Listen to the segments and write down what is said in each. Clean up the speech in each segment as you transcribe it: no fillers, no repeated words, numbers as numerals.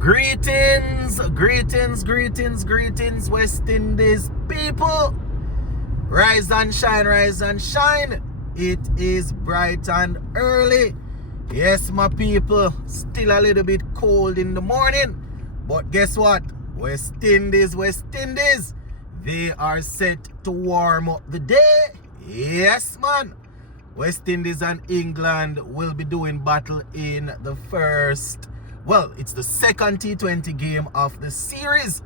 Greetings, West Indies people. Rise and shine, rise and shine. It is bright and early. Yes, my people, still a little bit cold in the morning. But guess what? West Indies, they are set to warm up the day. Yes, man. West Indies and England will be doing battle in the first, well, it's the second T20 game of the series,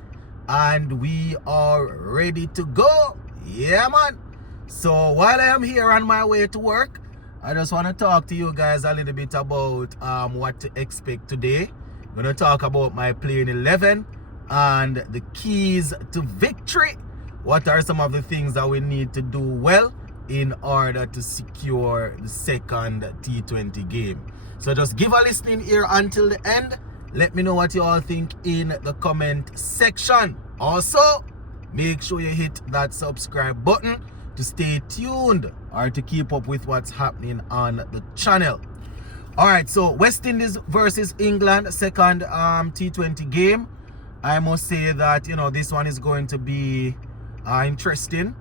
and we are ready to go. Yeah, man. So while I am here on my way to work, I just want to talk to you guys a little bit about what to expect today. I'm going to talk about my playing 11 and the keys to victory. What are some of the things that we need to do well in order to secure the second T20 game? So just give a listening ear until the end. Let me know what you all think in the comment section. Also, make sure you hit that subscribe button to stay tuned or to keep up with what's happening on the channel. Alright, so West Indies versus England, second T20 game. I must say that, you know, this one is going to be interesting.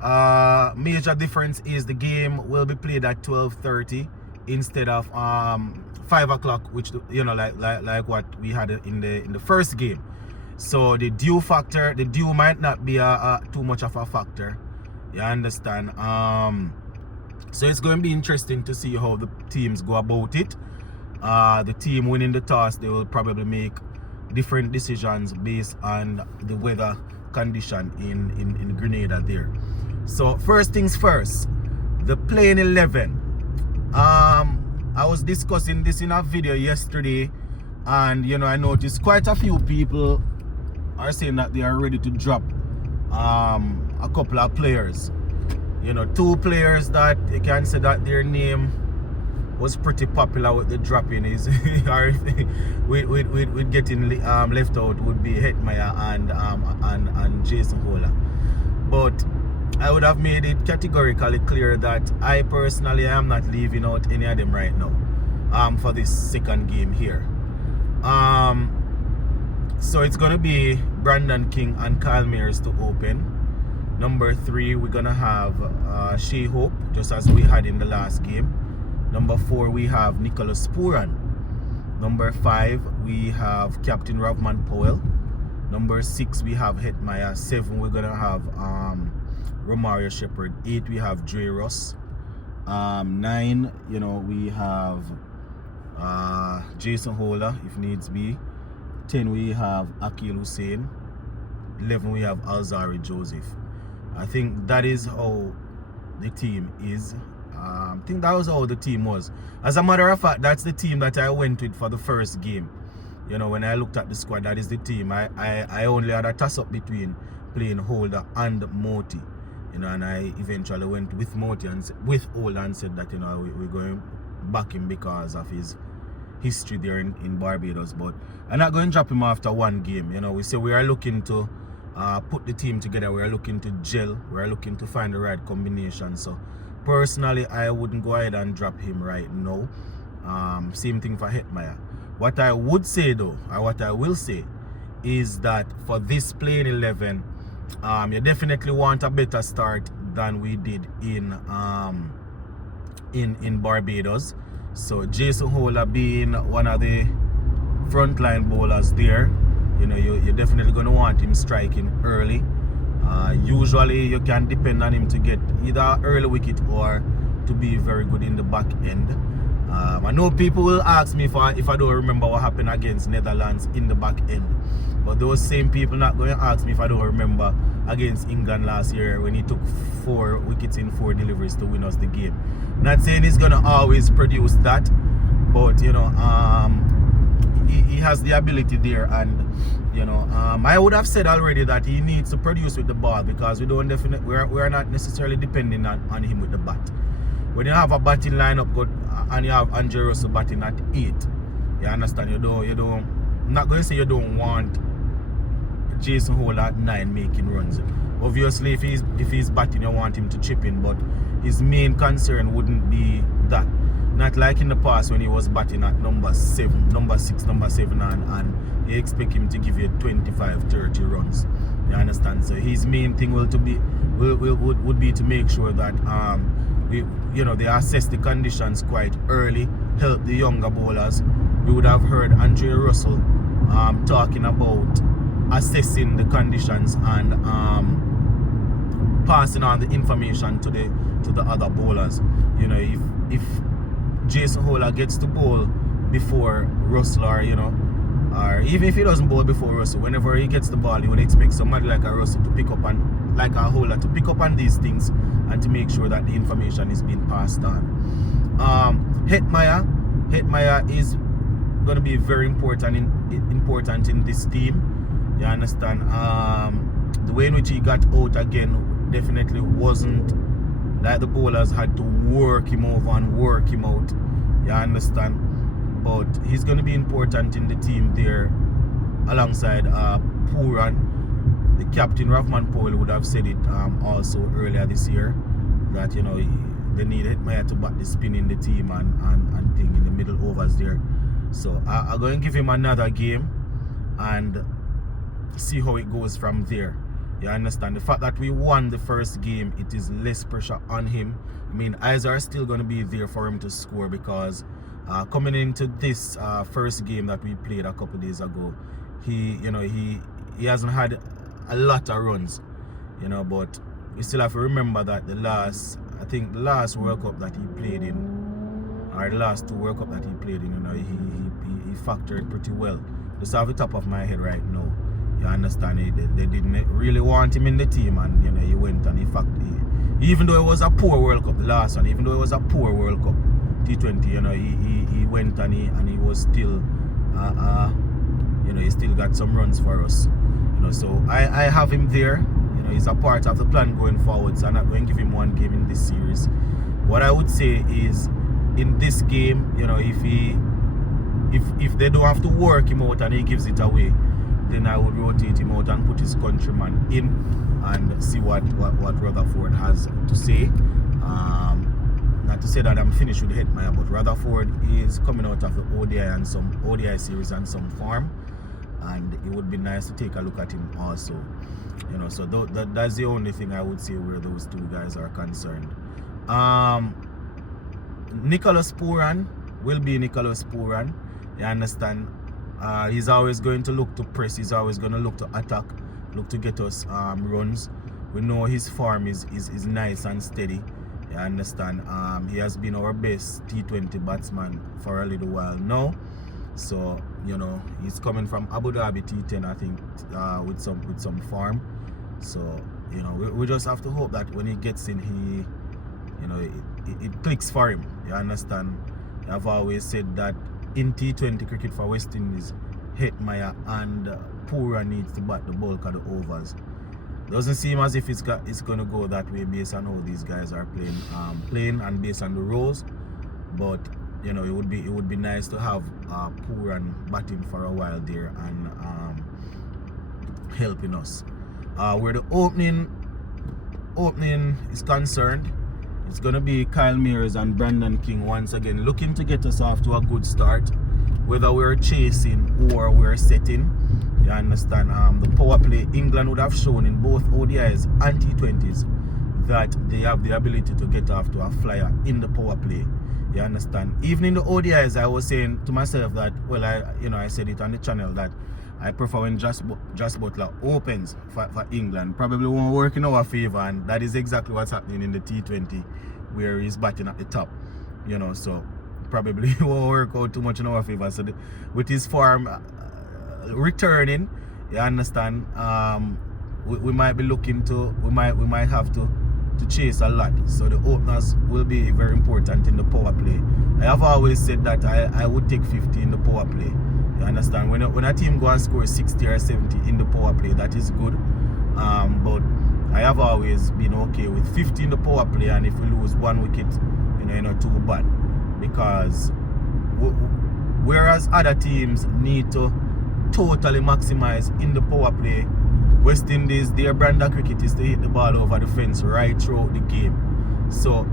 Major difference is the game will be played at 12:30 instead of 5 o'clock, which, you know, like what we had in the first game. So the dew factor, the dew might not be too much of a factor. You understand? So it's going to be interesting to see how the teams go about it. The team winning the toss, they will probably make different decisions based on the weather condition in Grenada there. So first things first, the playing 11. I was discussing this in a video yesterday, and you know, I noticed quite a few people are saying that they are ready to drop a couple of players. You know, two players that you can say that their name was pretty popular with the dropping is or with getting left out would be Hetmyer and Jason Hola. But I would have made it categorically clear that I personally am not leaving out any of them right now for this second game here. So it's gonna be Brandon King and Kyle Mayers to open. Number 3, we're gonna have Shea Hope, just as we had in the last game. Number 4, we have Nicholas Puran. Number 5, we have Captain Ravman Powell. Number 6, we have Hetmyer. 7, we're gonna have Romario Shepherd. 8, we have Dre Ross. 9, you know, we have Jason Hola if needs be. 10, we have Akil Hussein. 11, we have Alzari Joseph. I think that is how the team is. I think that was how the team was. As a matter of fact, that's the team that I went with for the first game. You know, when I looked at the squad, that is the team. I only had a toss-up between playing Holder and Moti. You know, and I eventually went with Moti and with Holder and said that, you know, we're going back him because of his history there in Barbados. But I'm not going to drop him after one game. You know, we say we are looking to put the team together. We are looking to gel. We are looking to find the right combination. So personally, I wouldn't go ahead and drop him right now. Same thing for Hetmyer. What I would say though, or what I will say, is that for this playing 11, you definitely want a better start than we did in Barbados. So Jason Hola being one of the frontline bowlers there, you know, you're definitely going to want him striking early. Usually you can depend on him to get either early wicket or to be very good in the back end. I know people will ask me if I don't remember what happened against Netherlands in the back end, but those same people not going to ask me if I don't remember against England last year when he took 4 wickets in 4 deliveries to win us the game. Not saying he's going to always produce that, but you know, he has the ability there, and you know, I would have said already that he needs to produce with the ball, because we're not necessarily depending on him with the bat. When you have a batting lineup good and you have Andre Russell batting at 8, you understand, I'm not going to say you don't want Jason Hole at 9 making runs. Obviously if he's batting, you want him to chip in, but his main concern wouldn't be that. Not like in the past when he was batting at number 7, number 6, number 7, and you expect him to give you 25, 30 runs. You understand? So his main thing would be to make sure that they assess the conditions quite early, help the younger bowlers. We would have heard Andre Russell talking about assessing the conditions and passing on the information to the other bowlers. You know, if Jason Holder gets to bowl before Russell, or even if he doesn't bowl before Russell, whenever he gets the ball, you would expect somebody like a Russell to pick up on, like a Holder, to pick up on these things and to make sure that the information is being passed on. Hetmeyer is going to be very important in this team. You understand? The way in which he got out again definitely wasn't like the bowlers had to work him over and work him out. You understand? But he's going to be important in the team there alongside Pooran. The captain, Rahman Powell, would have said it also earlier this year that they needed Hetmeyer to bat the spin in the team and thing in the middle overs there. So I'm going to give him another game and see how it goes from there. You understand? The fact that we won the first game, it is less pressure on him. I mean, eyes are still going to be there for him to score, because coming into this first game that we played a couple days ago, he hasn't had a lot of runs, but we still have to remember that the last World Cup that he played in, or the last 2 World Cup that he played in, he factored pretty well. Just off the top of my head right now. You understand? They didn't really want him in the team, and he went and even though it was a poor World Cup, the last one, even though it was a poor World Cup T20, he went and he was still he still got some runs for us. So I have him there. He's a part of the plan going forward, so I'm not going to give him one game in this series. What I would say is, in this game, if they don't have to work him out and he gives it away, then I would rotate him out and put his countryman in and see what Rutherford has to say. Not to say that I'm finished with Hetmeyer, but Rutherford is coming out of the ODI and some ODI series and some form, and it would be nice to take a look at him also. So that's the only thing I would say where those two guys are concerned. Nicholas Pooran will be Nicholas Pooran. You understand? He's always going to look to press. He's always going to look to attack, look to get us runs. We know his form is nice and steady. You understand? He has been our best T20 batsman for a little while now. So he's coming from Abu Dhabi T10, I think, with some form. So we just have to hope that when he gets in, it clicks for him. You understand? I've always said that in T20 cricket for West Indies, Hetmeyer and Pooran needs to bat the bulk of the overs. Doesn't seem as if it's going to go that way based on how these guys are playing and based on the roles. But it would be nice to have Pooran batting for a while there and helping us. Where the opening is concerned, it's going to be Kyle Mears and Brandon King once again looking to get us off to a good start, whether we're chasing or we're setting. You understand? The power play, England would have shown in both ODIs and T20s that they have the ability to get off to a flyer in the power play. You understand? Even in the ODIs, I was saying to myself that, well, I said it on the channel that I prefer when Josh Butler opens for England. Probably won't work in our favor, and that is exactly what's happening in the T20, where he's batting at the top. So probably won't work out too much in our favor. So with his form returning, you understand, we might be looking to, we might have to chase a lot. So the openers will be very important in the power play. I have always said that I would take 50 in the power play. You understand? When a team go and score 60 or 70 in the power play, that is good. But I have always been okay with 50 in the power play, and if we lose 1 wicket, too bad. Because whereas other teams need to totally maximize in the power play, West Indies, their brand of cricket is to hit the ball over the fence right throughout the game. So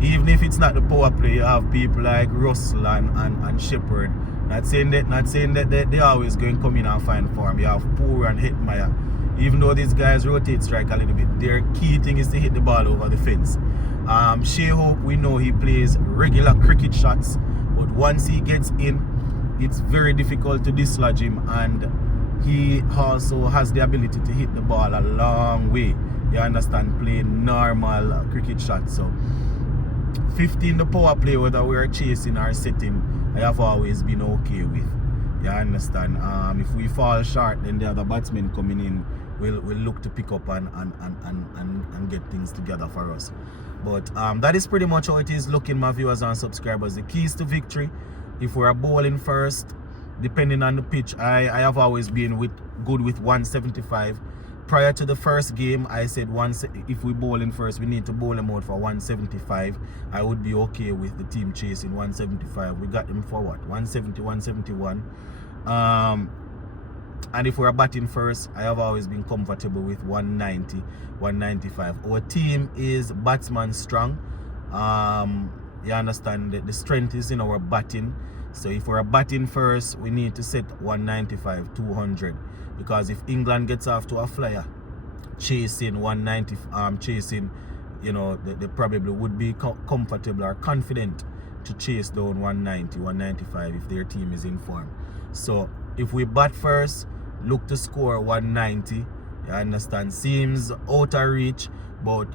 even if it's not the power play, you have people like Russell and Shepherd. Not saying that they always going to come in and find form. You have Poor and Hetmeyer. Even though these guys rotate strike a little bit, their key thing is to hit the ball over the fence. Shea Hope, we know he plays regular cricket shots, but once he gets in, it's very difficult to dislodge him, and he also has the ability to hit the ball a long way. You understand, playing normal cricket shots. So 15 the power play, whether we're chasing or setting, I have always been okay with. You understand? If we fall short, then the other batsmen coming in will look to pick up and get things together for us. But that is pretty much how it is looking, my viewers and subscribers. The keys to victory, if we're bowling first, depending on the pitch, I have always been good with 175. Prior to the first game, I said if we bowl in first, we need to bowl them out for 175. I would be okay with the team chasing 175. We got them for what? 170, 171. And if we're batting first, I have always been comfortable with 190, 195. Our team is batsman strong. You understand that the strength is in our batting. So if we're batting first, we need to set 195, 200. Because if England gets off to a flyer chasing 190, chasing, you know, they probably would be comfortable or confident to chase down 190, 195 if their team is in form. So if we bat first, look to score 190. You understand? Seems out of reach, but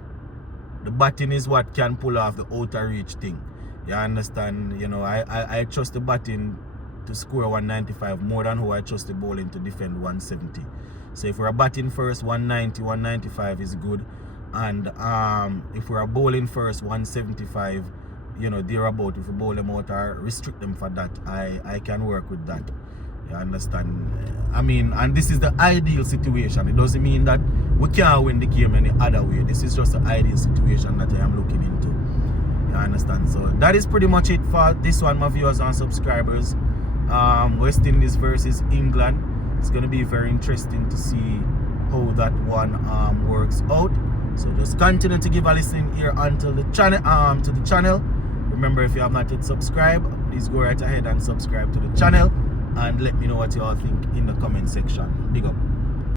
the batting is what can pull off the out of reach thing. You understand? You know, I trust the batting to score 195 more than who I trust the bowling to defend 170. So if we're batting first, 190, 195 is good. And if we're bowling first, 175, you know, thereabout, if we bowl them out or restrict them for that, I can work with that. You understand? I mean, and this is the ideal situation. It doesn't mean that we can't win the game any other way. This is just the ideal situation that I am looking into. You understand? So that is pretty much it for this one, my viewers and subscribers. West Indies versus England. It's going to be very interesting to see how that one works out. So just continue to give a listen here until the channel to the channel. Remember, if you have not yet subscribed, please go right ahead and subscribe to the channel and let me know what you all think in the comment section. Big up.